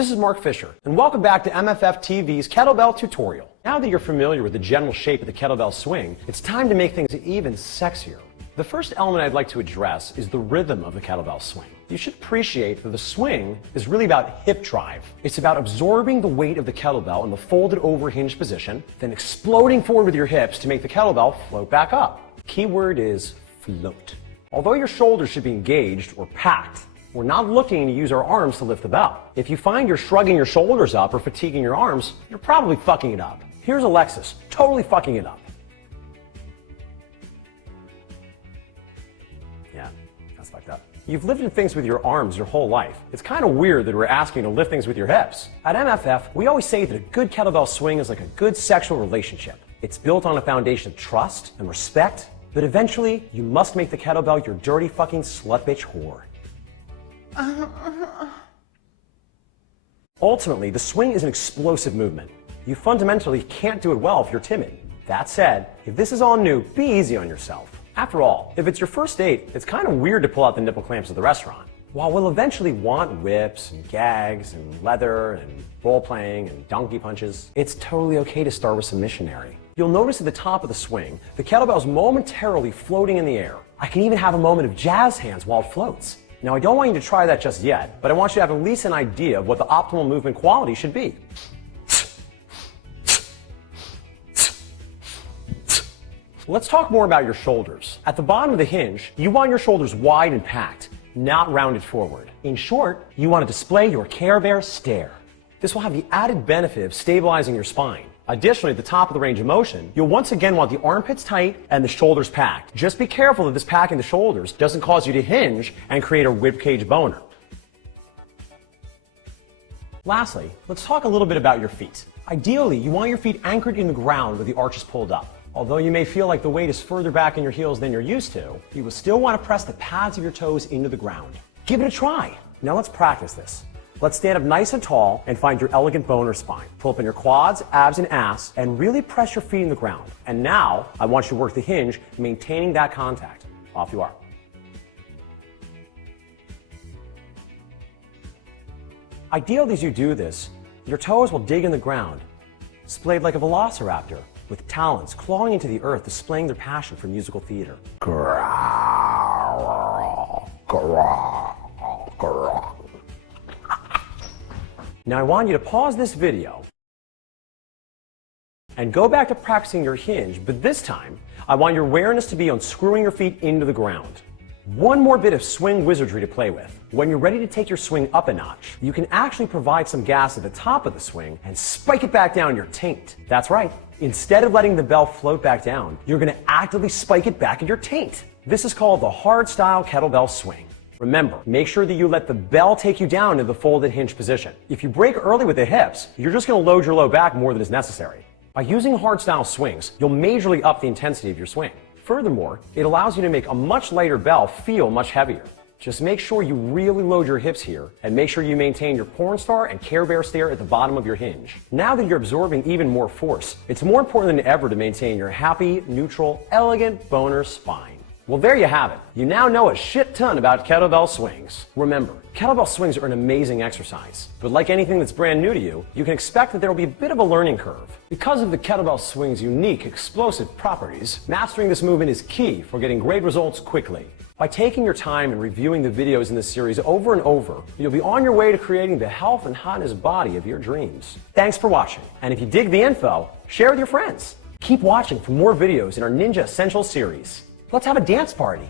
This is Mark Fisher, and welcome back to MFF TV's Kettlebell tutorial. Now that you're familiar with the general shape of the kettlebell swing, it's time to make things even sexier. The first element I'd like to address is the rhythm of the kettlebell swing. You should appreciate that the swing is really about hip drive. It's about absorbing the weight of the kettlebell in the folded over hinge position, then exploding forward with your hips to make the kettlebell float back up. The key word is float. Although your shoulders should be engaged or packed, we're not looking to use our arms to lift the bell. If you find you're shrugging your shoulders up or fatiguing your arms, you're probably fucking it up. Here's Alexis, totally fucking it up. Yeah, that's fucked up. You've lifted things with your arms your whole life. It's kind of weird that we're asking you to lift things with your hips. At MFF, we always say that a good kettlebell swing is like a good sexual relationship. It's built on a foundation of trust and respect, but eventually you must make the kettlebell your dirty fucking slut bitch whore. Ultimately, the swing is an explosive movement. You fundamentally can't do it well if you're timid. That said, if this is all new, be easy on yourself. After all, if it's your first date, it's kind of weird to pull out the nipple clamps at the restaurant. While we'll eventually want whips and gags and leather and role-playing and donkey punches, it's totally okay to start with some missionary. You'll notice at the top of the swing, the kettlebell's momentarily floating in the air. I can even have a moment of jazz hands while it floats. Now, I don't want you to try that just yet, but I want you to have at least an idea of what the optimal movement quality should be. Let's talk more about your shoulders. At the bottom of the hinge, you want your shoulders wide and packed, not rounded forward. In short, you want to display your Care Bear stare. This will have the added benefit of stabilizing your spine. Additionally, at the top of the range of motion, you'll once again want the armpits tight and the shoulders packed. Just be careful that this packing the shoulders doesn't cause you to hinge and create a ribcage boner. Lastly, let's talk a little bit about your feet. Ideally, you want your feet anchored in the ground with the arches pulled up. Although you may feel like the weight is further back in your heels than you're used to, you will still want to press the pads of your toes into the ground. Give it a try. Now let's practice this. Let's stand up nice and tall and find your elegant boner spine. Pull up in your quads, abs, and ass, and really press your feet in the ground. And now, I want you to work the hinge, maintaining that contact. Off you are. Ideally, as you do this, your toes will dig in the ground, splayed like a velociraptor, with talons clawing into the earth, displaying their passion for musical theater. Now I want you to pause this video and go back to practicing your hinge, but this time, I want your awareness to be on screwing your feet into the ground. One more bit of swing wizardry to play with. When you're ready to take your swing up a notch, you can actually provide some gas at the top of the swing and spike it back down your taint. That's right. Instead of letting the bell float back down, you're going to actively spike it back in your taint. This is called the hard-style kettlebell swing. Remember, make sure that you let the bell take you down to the folded hinge position. If you break early with the hips, you're just going to load your low back more than is necessary. By using hard-style swings, you'll majorly up the intensity of your swing. Furthermore, it allows you to make a much lighter bell feel much heavier. Just make sure you really load your hips here, and make sure you maintain your porn star and Care Bear stare at the bottom of your hinge. Now that you're absorbing even more force, it's more important than ever to maintain your happy, neutral, elegant boner spine. Well, there you have it. You now know a shit ton about kettlebell swings. Remember, kettlebell swings are an amazing exercise, but like anything that's brand new to you, you can expect that there will be a bit of a learning curve. Because of the kettlebell swing's unique, explosive properties, mastering this movement is key for getting great results quickly. By taking your time and reviewing the videos in this series over and over, you'll be on your way to creating the health and hotness body of your dreams. Thanks for watching, and if you dig the info, share with your friends. Keep watching for more videos in our Ninja Essentials series. Let's have a dance party.